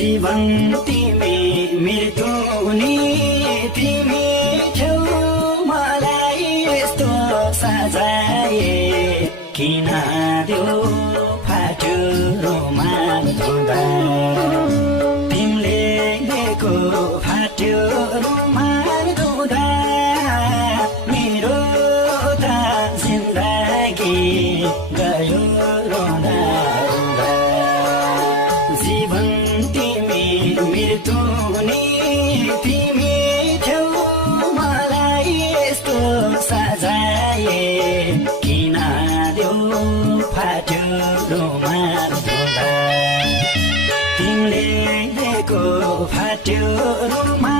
जीवन तिमी मृत्यु नि तिमी छेउ मलाई यस्तो सजाए किन देऊ फाट्यो रुमाल धुँदा तिमीले दिएको फाट्यो रुमाल धुँदा मेरो त जिन्दगी गयो रोँदा रोँदा जीवन तिमी मृत्यु नि तिमी छेउ मलाई यस्तो सजाए किन देऊ फाट्यो रुमाल धुँदा तिमीले दिएको फाट्यो रुमाल